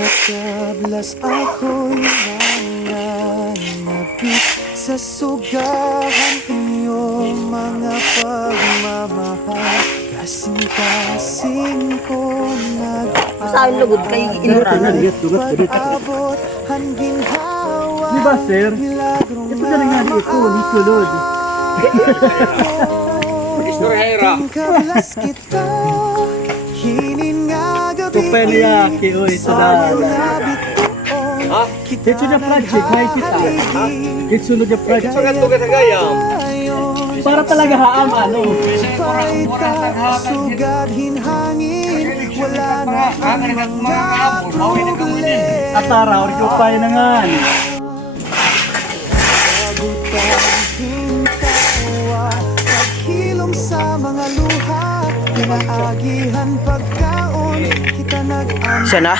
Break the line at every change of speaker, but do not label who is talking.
Nakablas ako'y nananapit Sa sugahan iyong mga pagmamahal. Kasing-kasing ko
nag-aaral. Lugod kayo inuranan
Pag-abot hangin hawa
Di ba sir? Ito na nga di ito, di sulod
Mr. Hera
Tingkablas kita ito na.
Ha?
Ito na project, may kita. Sunod yung project. Para talaga haam, ano.
Sugadhin hangin Wala na ang mga tubli
At araw, rin ko pa na nga.
Paghilom sa mga luha Pinaagihan pagkaon
Siya na?